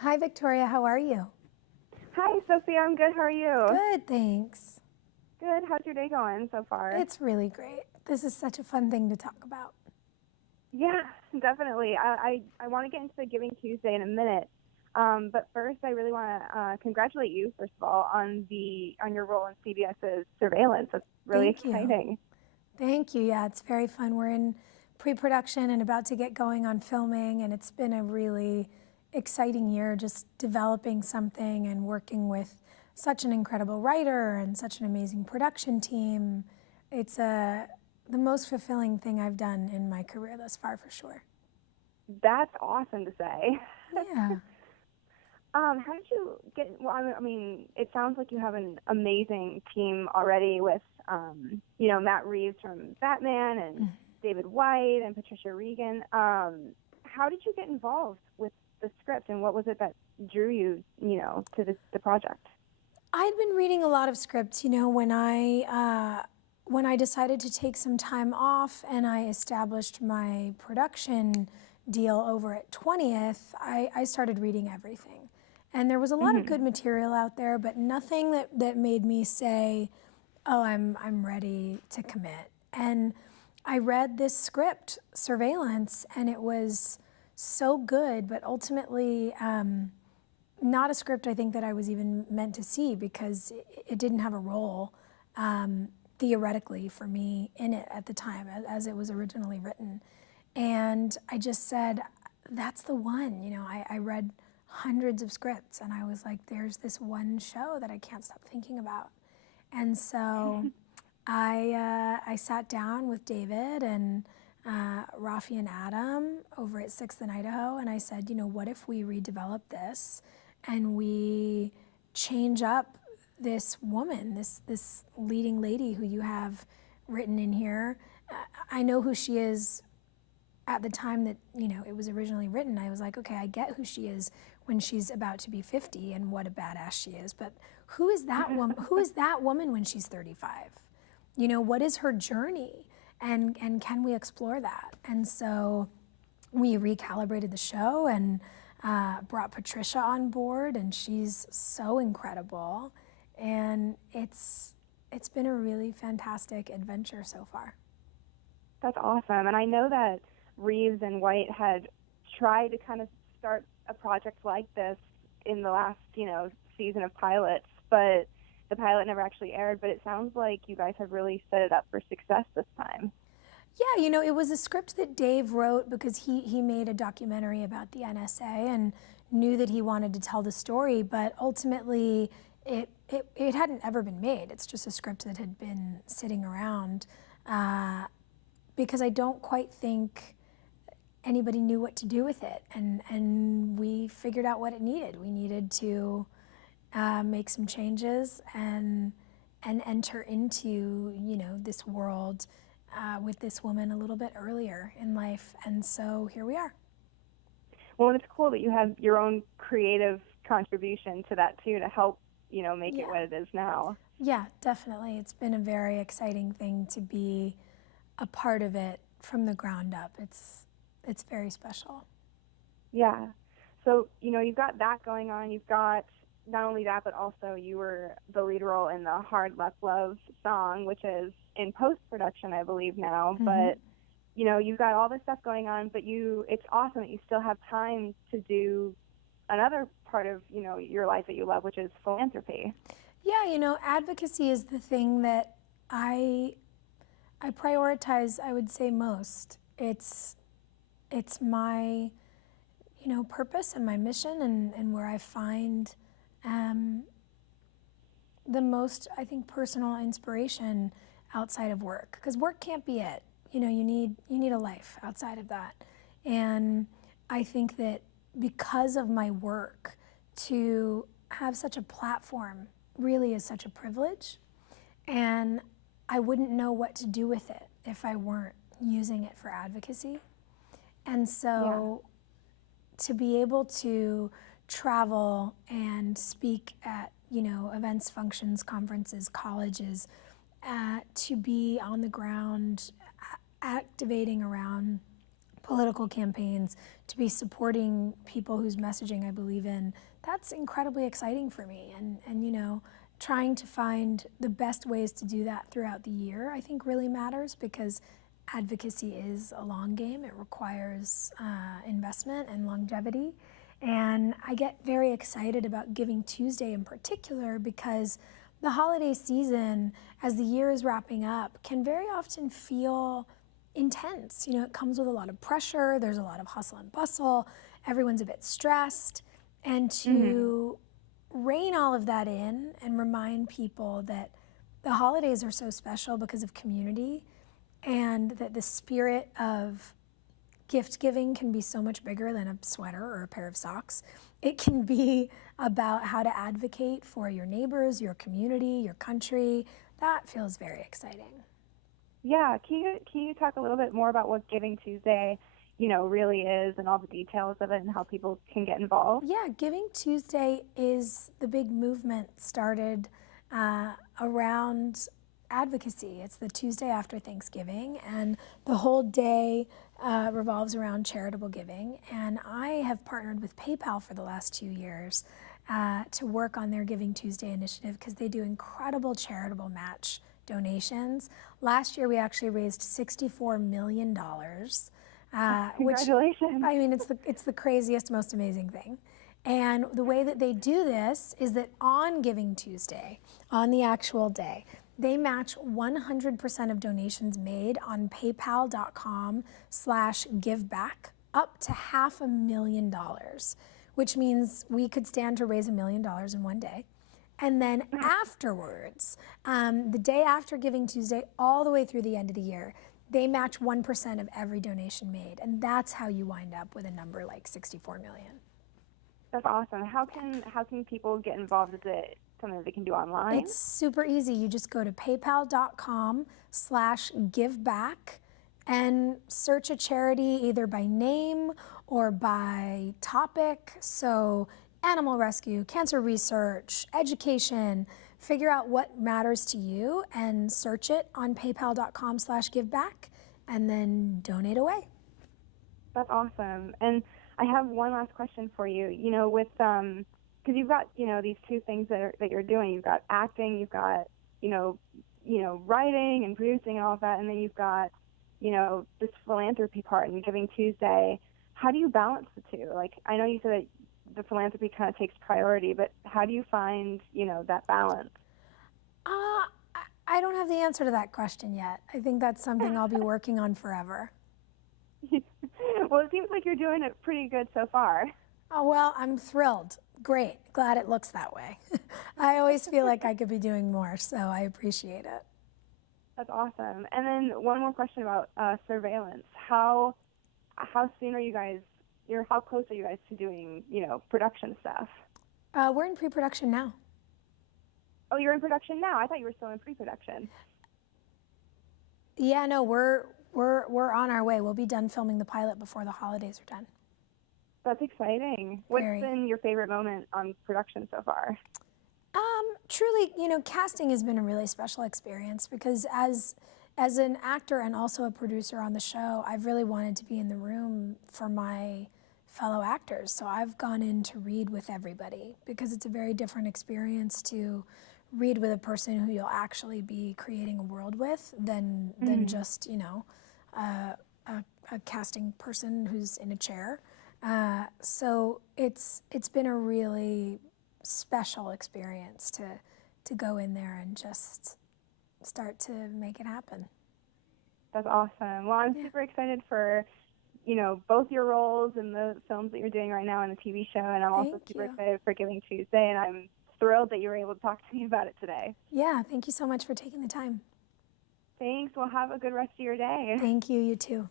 Hi, Victoria. How are you? Hi, Sophia. I'm good. How are you? Good, thanks. Good. How's your day going so far? It's really great. This is such a fun thing to talk about. Yeah, definitely. I want to get into the Giving Tuesday in a minute. But first, I really want to congratulate you, first of all, on your role in CBS's surveillance. That's really Thank you. exciting. Thank you. Yeah, it's very fun. We're in pre-production and about to get going on filming, and it's been a really exciting year just developing something and working with such an incredible writer and such an amazing production team. It's the most fulfilling thing I've done in my career thus far, for sure. That's awesome to say. Yeah. How did you get? Well, I mean, it sounds like you have an amazing team already with, Matt Reeves from Batman and David White and Patricia Regan. How did you get involved with the script, and what was it that drew you, to the project? I'd been reading a lot of scripts, when I decided to take some time off and I established my production deal over at 20th. I started reading everything. And there was a lot of Hmm. good material out there, but nothing that made me say, oh, I'm ready to commit. And I read this script, Surveillance, and it was so good, but ultimately, not a script I think that I was even meant to see because it didn't have a role theoretically for me in it at the time as it was originally written. And I just said, that's the one. I read hundreds of scripts and I was like, there's this one show that I can't stop thinking about. And so I sat down with David and Rafi and Adam over at 6th and Idaho, and I said, what if we redevelop this and we change up this woman, this leading lady who you have written in here. I know who she is at the time that it was originally written. I was like, okay, I get who she is when she's about to be 50 and what a badass she is. But who is that woman? Who is that woman when she's 35? What is her journey? And can we explore that? And so we recalibrated the show and brought Patricia on board, and she's so incredible. And it's been a really fantastic adventure so far. That's awesome. And I know that Reeves and White had tried to kind of start a project like this in the last, season of pilots, but the pilot never actually aired. But it sounds like you guys have really set it up for success this time. Yeah, it was a script that Dave wrote because he made a documentary about the NSA and knew that he wanted to tell the story, but ultimately it hadn't ever been made. It's just a script that had been sitting around because I don't quite think anybody knew what to do with it, and we figured out what it needed. We needed to make some changes and enter into this world with this woman a little bit earlier in life, and so here we are. Well, and it's cool that you have your own creative contribution to that too to help, make it Yeah, what it is now. yeah, definitely. It's been a very exciting thing to be a part of it from the ground up. It's very special. Yeah. So, you've got that going on. You've got not only that, but also you were the lead role in the Hard Luck Love song, which is in post-production, I believe now. Mm-hmm. But, you've got all this stuff going on, but it's awesome that you still have time to do another part of, your life that you love, which is philanthropy. Yeah, advocacy is the thing that I I prioritize, I would say, most. It's my purpose and my mission, and where I find um, the most, I think, personal inspiration outside of work, because work can't be it. You need a life outside of that. And I think that because of my work, to have such a platform really is such a privilege, and I wouldn't know what to do with it if I weren't using it for advocacy. And Yeah. so to be able to travel and speak at events, functions, conferences, colleges, to be on the ground activating around political campaigns, to be supporting people whose messaging I believe in, that's incredibly exciting for me. And you know, trying to find the best ways to do that throughout the year, I think really matters, because advocacy is a long game. It requires investment and longevity. And I get very excited about Giving Tuesday in particular, because the holiday season, as the year is wrapping up, can very often feel intense. You know, it comes with a lot of pressure, there's a lot of hustle and bustle, everyone's a bit stressed. And to rein all of that in and remind people that the holidays are so special because of community, and that the spirit of gift giving can be so much bigger than a sweater or a pair of socks. It can be about how to advocate for your neighbors, your community, your country. That feels very exciting. Yeah, can you talk a little bit more about what Giving Tuesday, you know, really is, and all the details of it and how people can get involved? Yeah, Giving Tuesday is the big movement started around advocacy. It's the Tuesday after Thanksgiving, and the whole day revolves around charitable giving. And I have partnered with PayPal for the last 2 years to work on their Giving Tuesday initiative, because they do incredible charitable match donations. Last year we actually raised $64 million. Congratulations. Which, I mean, it's the craziest, most amazing thing. And the way that they do this is that on Giving Tuesday, on the actual day, they match 100% of donations made on paypal.com/giveback up to $500,000, which means we could stand to raise $1 million in one day. And then afterwards, the day after Giving Tuesday, all the way through the end of the year, they match 1% of every donation made. And that's how you wind up with a number like 64 million. That's awesome. How can people get involved? Is it something they can do online? It's super easy. You just go to paypal.com/giveback and search a charity either by name or by topic. So animal rescue, cancer research, education. Figure out what matters to you and search it on paypal.com/giveback, and then donate away. That's awesome. And I have one last question for you. You know, with because you've got, you know, these two things that you're doing. You've got acting, you've got you know writing and producing and all of that, and then you've got, you know, this philanthropy part and Giving Tuesday. How do you balance the two? Like, I know you said that the philanthropy kind of takes priority, but how do you find, you know, that balance? I don't have the answer to that question yet. I think that's something I'll be working on forever. Well, it seems like you're doing it pretty good so far. Oh, well, I'm thrilled. Great. Glad it looks that way. I always feel like I could be doing more, so I appreciate it. That's awesome. And then one more question about surveillance. How soon are you guys, how close are you guys to doing, you know, production stuff? We're in pre-production now. Oh, you're in production now? I thought you were still in pre-production. Yeah, no, we're on our way. We'll be done filming the pilot before the holidays are done. That's exciting. What's been your favorite moment on production so far? Truly, you know, casting has been a really special experience, because as an actor and also a producer on the show, I've really wanted to be in the room for my fellow actors. So I've gone in to read with everybody, because it's a very different experience to read with a person who you'll actually be creating a world with than just, you know, a casting person who's in a chair. So it's been a really special experience to go in there and just start to make it happen. That's awesome. Well, I'm super excited for, you know, both your roles in the films that you're doing right now and the TV show, and I'm also super excited for Giving Tuesday, and I'm thrilled that you were able to talk to me about it today. Yeah, thank you so much for taking the time. Thanks. Well, have a good rest of your day. Thank you, you too.